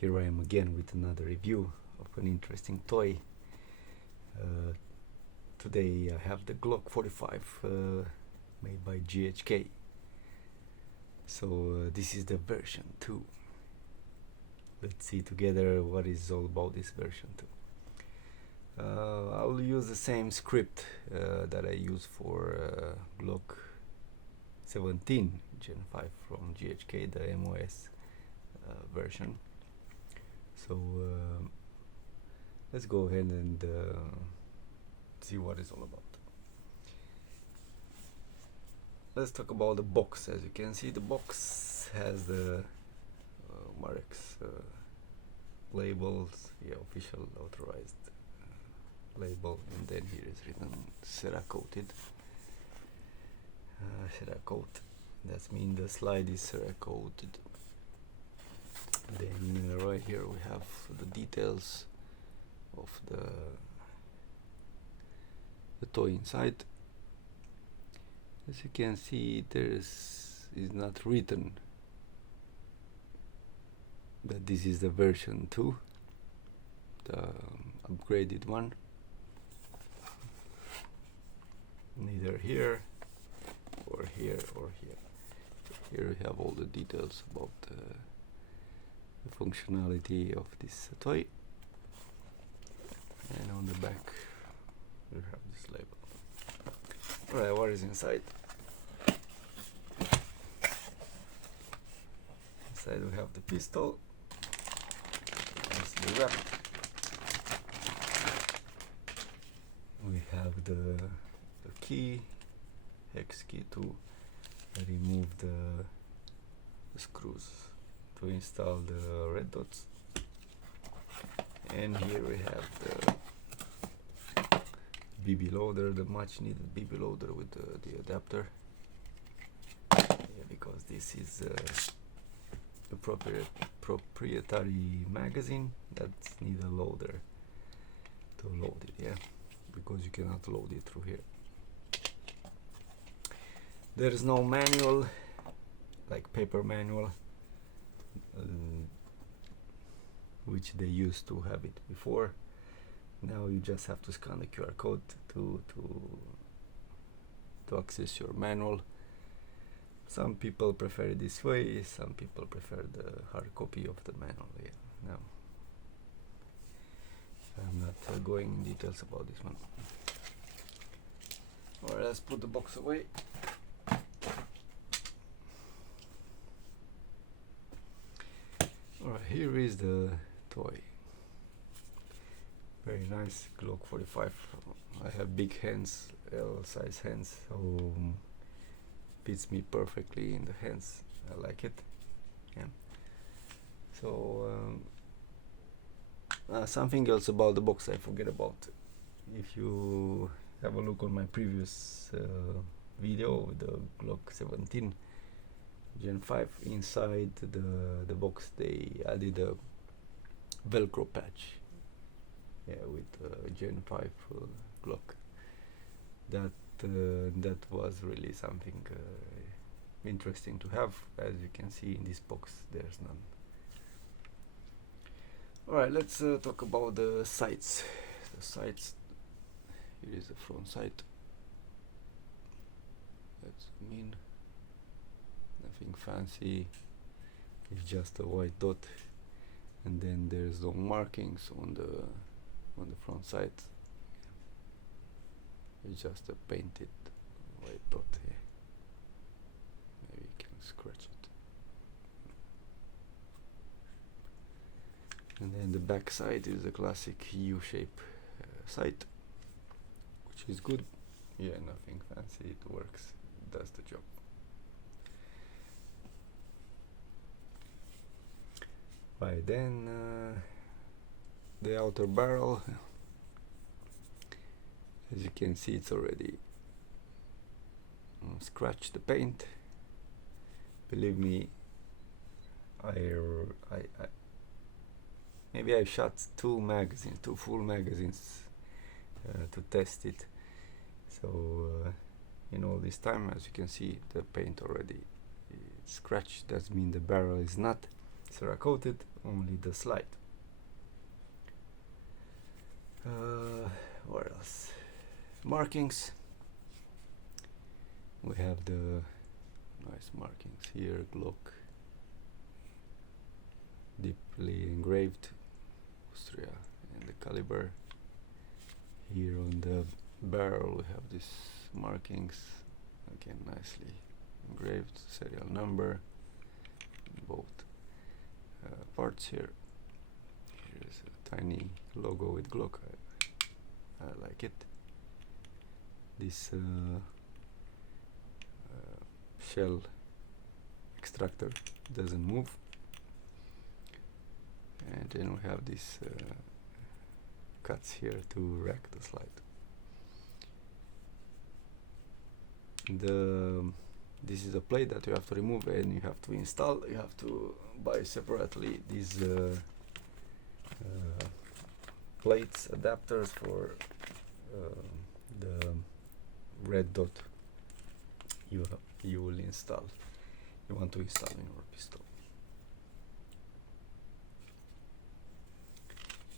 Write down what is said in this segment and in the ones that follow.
Here I am again with another review of an interesting toy. Today I have the Glock 45 made by GHK. So this is the version 2. Let's see together what is all about this version 2. I'll use the same script that I use for Glock 17 Gen 5 from GHK, the MOS version. So let's go ahead and see what it's all about. Let's talk about the box. As you can see, the box has the marks, labels, official authorized label, and then here is written Cerakoted. Cerakote. That means the slide is Cerakoted. Then right here we have the details of the toy inside. As you can see, there is not written that this is the version 2, the upgraded one. Neither here or here or here. Here we have all the details about the functionality of this toy, and on the back we have this label. Alright, what is inside? Inside we have the pistol. That's the wrap. We have the key, hex key to remove the screws to install the red dots, and here we have the BB loader, the much needed BB loader with the adapter, because this is a proprietary magazine that needs a loader to load it, because you cannot load it through here. There is no manual, like paper manual, which they used to have it before. Now you just have to scan the QR code to access your manual. Some people prefer it this way, some people prefer the hard copy of the manual. Now I'm not going in details about this one. Alright, let's put the box away. Alright, here is the toy. Very nice Glock 45. I have big hands, L size hands, so fits me perfectly in the hands. I like it. So something else about the box I forget about. If you have a look on my previous video with the Glock 17 Gen 5, inside the box they added a Velcro patch, with Gen 5 Glock. That was really something interesting to have. As you can see in this box, there's none. Alright, let's talk about the sights. The sights. Here is the front sight. That's nothing fancy. It's just a white dot, and then there's no markings on the front sight. It's just a painted white dot here. Maybe you can scratch it. And then the back side is a classic U-shape sight, which is good. Nothing fancy. It works. It does the job. Right, then the outer barrel. As you can see, it's already scratched the paint. Believe me, maybe I shot two full magazines to test it. So in all this time, as you can see, the paint already scratched. That means the barrel is not Cerakoted, only the slide. What else? Markings. We have the nice markings here, Glock, deeply engraved, Austria, and the caliber. Here on the barrel we have these markings, again nicely engraved, serial number, both parts here. Here's a tiny logo with Glock. I like it. This shell extractor doesn't move, and then we have these cuts here to rack the slide. This is a plate that you have to remove and you have to install. You have to buy separately these plates, adapters for the red dot you will install. You want to install in your pistol.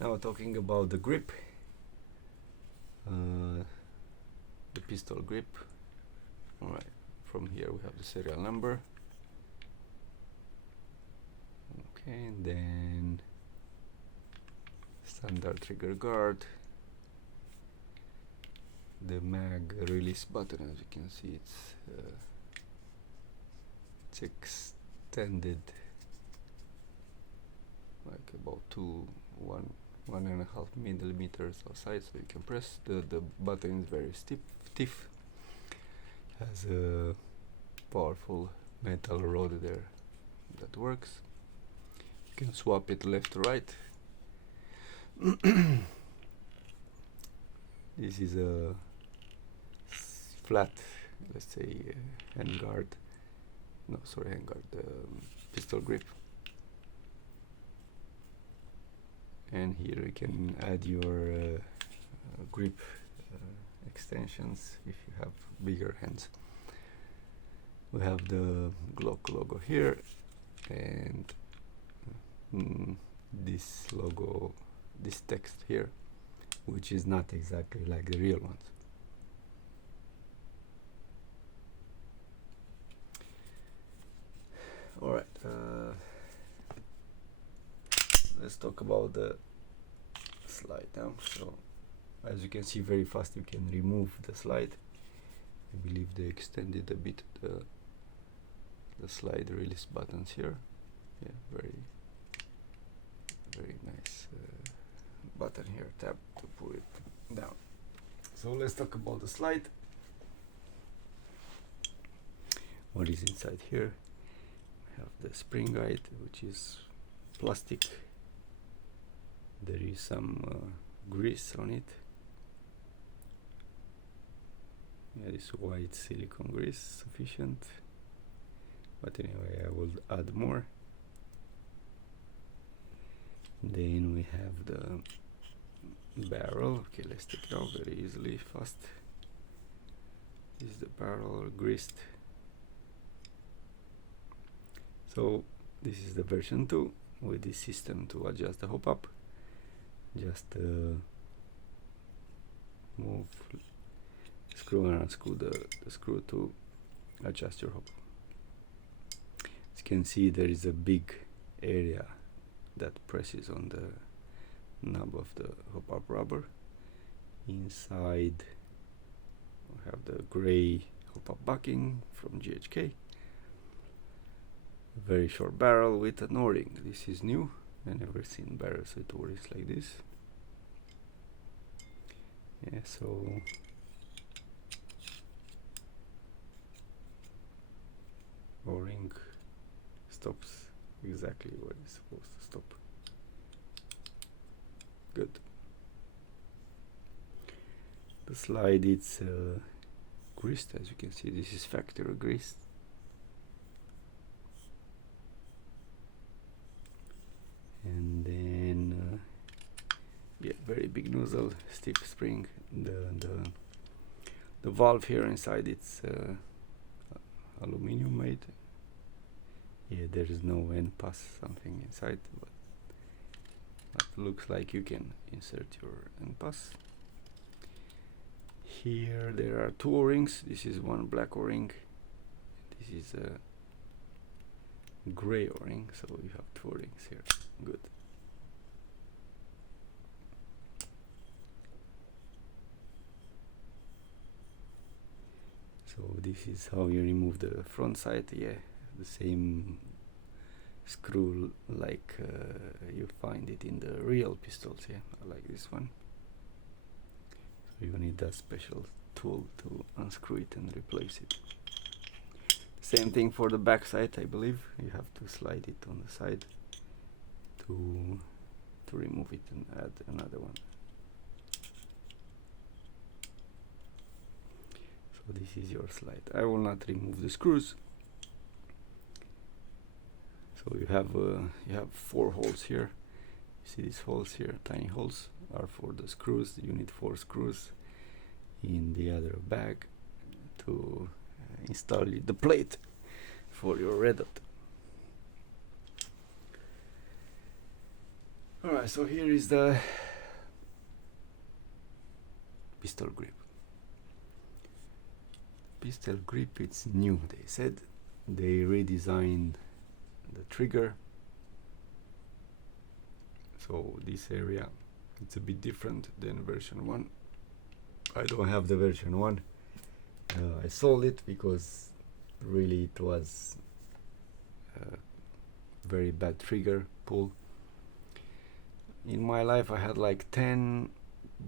Now talking about the grip, the pistol grip. All right, from here we have the serial number. Okay, and then standard trigger guard. The mag release button, as you can see, it's extended like about 1.5 millimeters outside, so you can press. The button is very stiff. Has a powerful metal rod there that works. You can swap it left to right. This is a flat, let's say, handguard. No, sorry, handguard. Pistol grip. And here you can add your grip extensions if you have bigger hands. We have the Glock logo here, and this logo, this text here, which is not exactly like the real ones. All right, let's talk about the slide now. So, as you can see very fast, you can remove the slide. I believe they extended a bit the slide release buttons here. Yeah, very nice button here, tab to pull it down. So let's talk about the slide. What is inside here? We have the spring guide, which is plastic. There is some grease on it. Yeah, this white silicone grease sufficient, but anyway, I will add more. Then we have the barrel. Okay, let's take it out very easily, fast. This is the barrel greased. So this is the version 2 with this system to adjust the hop up. Just move, screw and unscrew the screw to adjust your hop. As you can see, there is a big area that presses on the knob of the hop up rubber. Inside we have the gray hop up backing from GHK. Very short barrel with an o-ring. This is new. I never seen barrels with o-rings like this. Yeah, so o-ring stops exactly where it's supposed to stop. Good. The slide, it's greased, as you can see. This is factory greased. And then yeah, very big nozzle, stiff spring. The valve here inside, it's aluminium made. Yeah, there is no end pass something inside, but it looks like you can insert your end pass. Here there are two O-rings. This is one black O-ring. This is a gray O-ring, so you have two O-rings here. Good. So this is how you remove the front side. Yeah, the same screw like you find it in the real pistols. Yeah, I like this one. So you need a special tool to unscrew it and replace it. Same thing for the back side, I believe. You have to slide it on the side to remove it and add another one. So this is your slide. I will not remove the screws. So you have 4 holes here. You see these holes here, tiny holes, are for the screws. You need 4 screws in the other bag to install the plate for your red dot. Alright, so here is the pistol grip. Pistol grip, it's new, they said. They redesigned the trigger, so this area, it's a bit different than version 1. I don't have the version 1. I sold it because really it was a very bad trigger pull. In my life I had like 10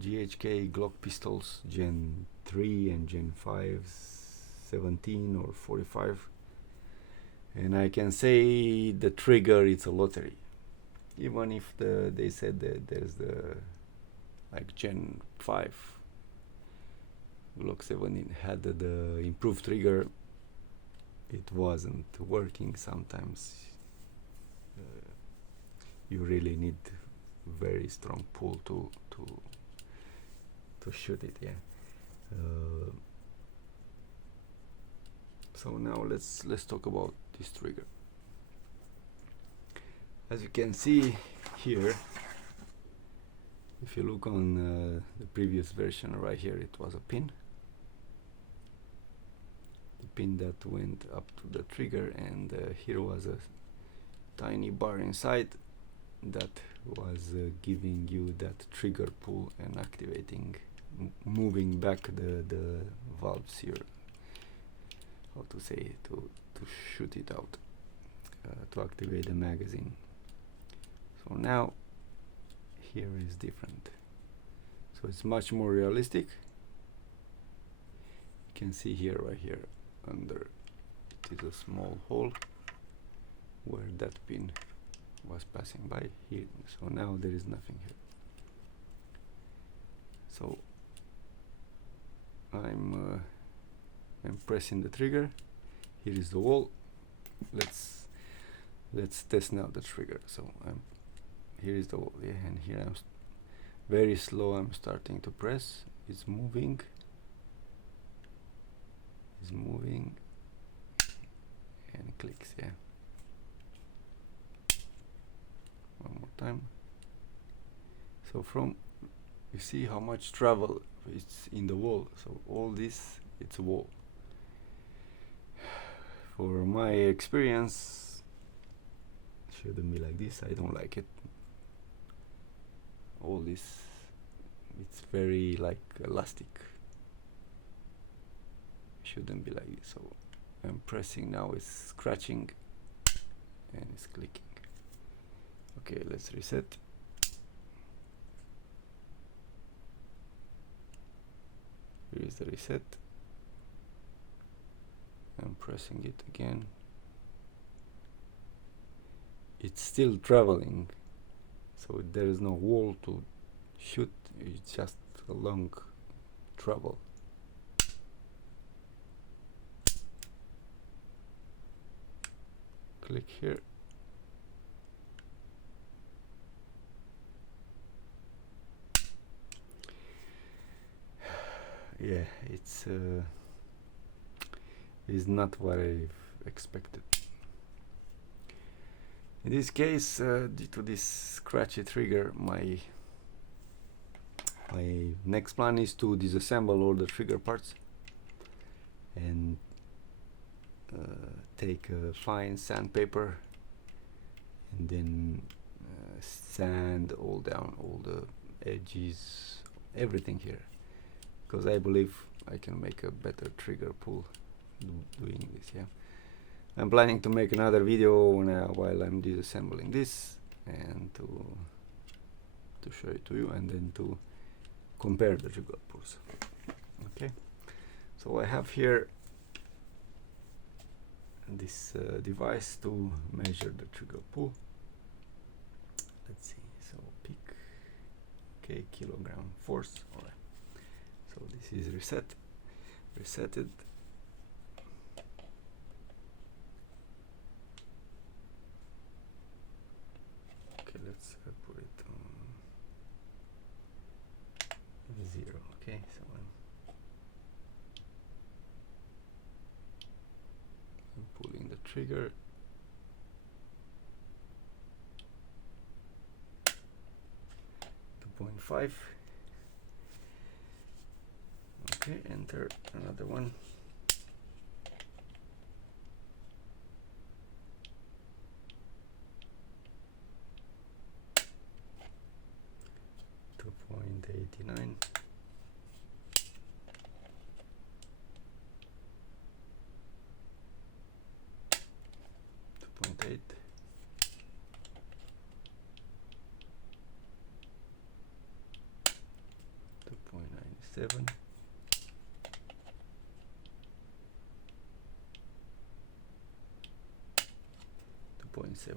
GHK Glock pistols, Gen 3 and Gen 5, 17 or 45, and I can say the trigger, it's a lottery. Even if they said that there's the like Gen 5 Glock 17 had the improved trigger, it wasn't working. Sometimes you really need very strong pull to shoot it. Yeah. So now let's talk about this trigger. As you can see here, if you look on the previous version, right here it was a pin. The pin that went up to the trigger, and here was a tiny bar inside that was giving you that trigger pull and activating, moving back the valves here, how to say, to shoot it out, to activate the magazine. So now here is different, so it's much more realistic. You can see here, right here under, it is a small hole where that pin was passing by here. So now there is nothing here. So I'm pressing the trigger. Here is the wall. Let's test now the trigger. So here is the wall, yeah, and here I'm very slow. I'm starting to press. It's moving. It's moving and clicks. Yeah. One more time. So from, you see how much travel it's in the wall. So all this, it's a wall. For my experience, shouldn't be like this. I don't like it. All this, it's very like elastic. Shouldn't be like this. So I'm pressing now, it's scratching and it's clicking. Okay, let's reset. Here is the reset. I'm pressing it again. It's still traveling, so there is no wall to shoot. It's just a long travel. Click here. Yeah, it's not what I've expected. In this case, due to this scratchy trigger, my next plan is to disassemble all the trigger parts and take a fine sandpaper and then sand all down all the edges, everything here, because I believe I can make a better trigger pull doing this. Yeah, I'm planning to make another video while I'm disassembling this and to show it to you and then to compare the trigger pulls. Okay, so I have here this device to measure the trigger pull. Let's see, so peak, okay, kilogram force. All right, so this is resetted. Okay, let's put it on 0. Okay, so I'm pulling the trigger. .5. Okay, enter another one. 2.89. 2.8. 2.97. 2.7.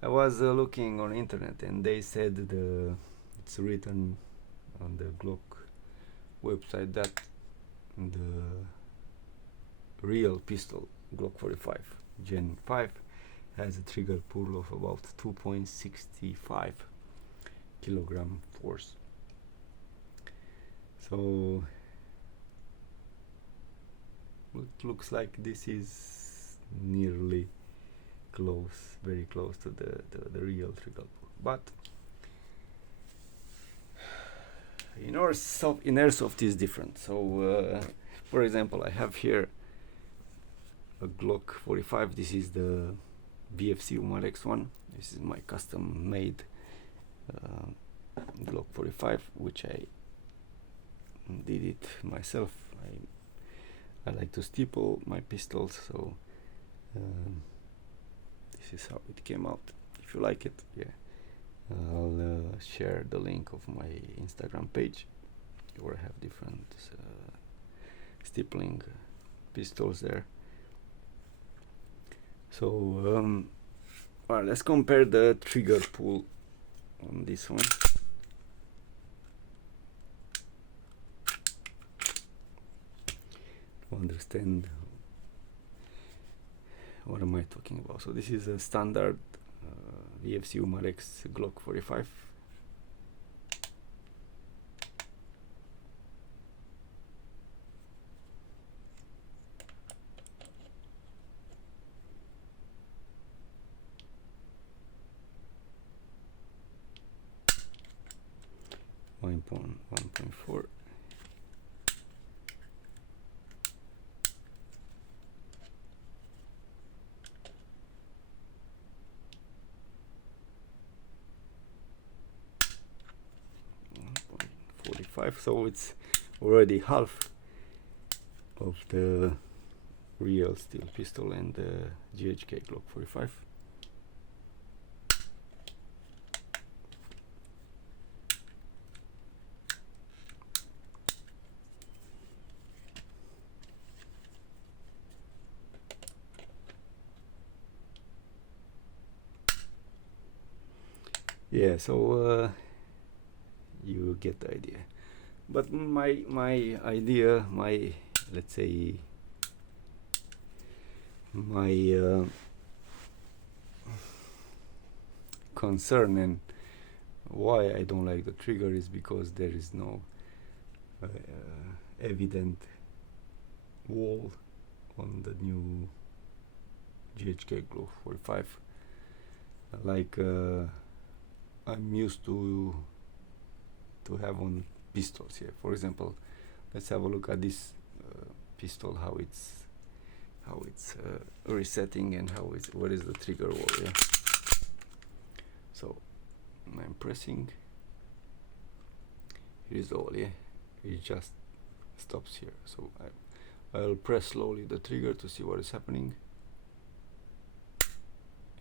I was looking on internet and they said it's written on the Glock website that the real pistol Glock 45 Gen 5 has a trigger pull of about 2.65 kilogram force. So it looks like this is nearly close, very close to the real trigger pull. But in Airsoft is different. So for example, I have here a Glock 45. This is the BFC Umarex one. This is my custom made Glock 45, which I did it myself. I like to steeple my pistols, so this is how it came out. If you like it, yeah, I'll share the link of my Instagram page where I have different stippling pistols there. So well, let's compare the trigger pull on this one. To understand what am I talking about. So this is a standard VFC Umarex Glock 45. One point four. So it's already half of the real steel pistol and the GHK Glock 45. Yeah, so you get the idea. But my idea, my, let's say, my concern and why I don't like the trigger is because there is no evident wall on the new GHK Glock 45. like I'm used to have on pistols here. For example, let's have a look at this pistol, how it's resetting and what is the trigger wall. Yeah. So I'm pressing. Here is all. Yeah, it just stops here. So I'll press slowly the trigger to see what is happening,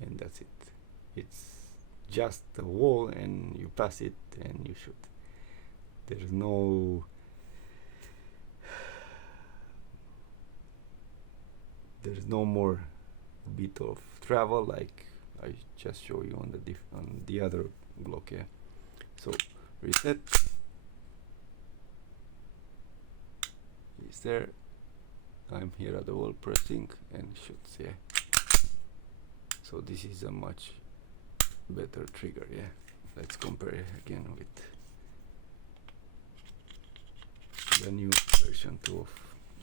and that's it. It's just a wall, and you pass it and you shoot. There's no more bit of travel like I just show you on the other Glock. Yeah. So reset is there. I'm here at the wall pressing and shoots. Yeah. So this is a much better trigger. Yeah. Let's compare again with the new version 2 of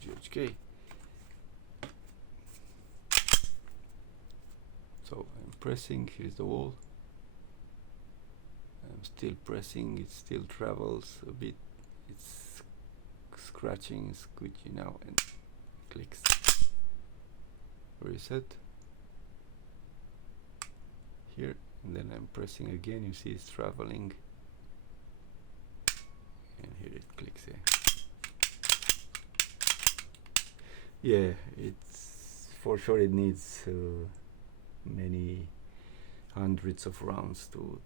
GHK. So I'm pressing, here's the wall. I'm still pressing, it still travels a bit. It's scratching, squeaky now, and clicks. Reset. Here, and then I'm pressing again, you see it's traveling. And here it clicks. Yeah, it's for sure it needs many hundreds of rounds to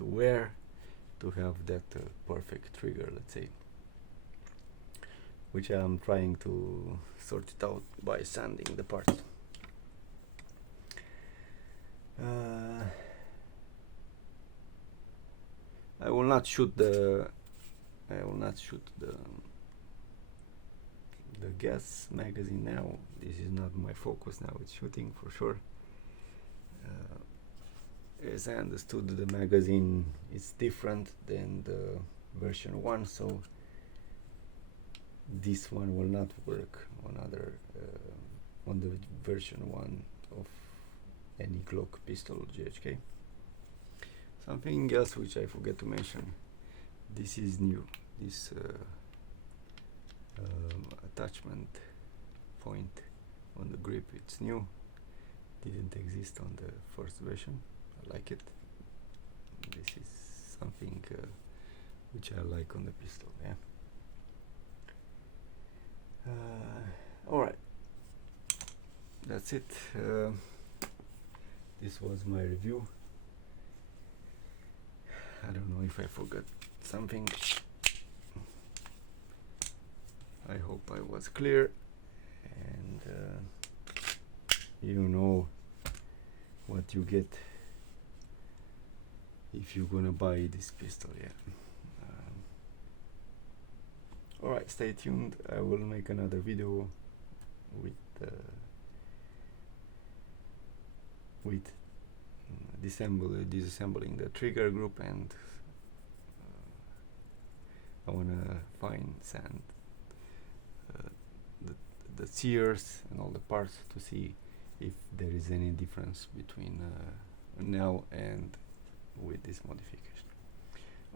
wear to have that perfect trigger, let's say, which I'm trying to sort it out by sanding the parts. I will not shoot the gas magazine now. This is not my focus now. It's shooting for sure. As I understood, the magazine is different than the version 1, so this one will not work on on the version 1 of any Glock pistol GHK. Something else which I forget to mention, this is new. This attachment point on the grip, it's new, didn't exist on the first version. I like it. This is something which I like on the pistol. Yeah. Alright, that's it. This was my review. I don't know if I forgot something. I hope I was clear, and you know what you get if you're gonna buy this pistol. Yeah. Alright, stay tuned. I will make another video with disassembling the trigger group, and I wanna sand the sears and all the parts to see if there is any difference between now and with this modification.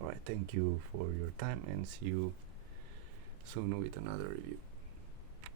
Alright, thank you for your time, and see you soon with another review.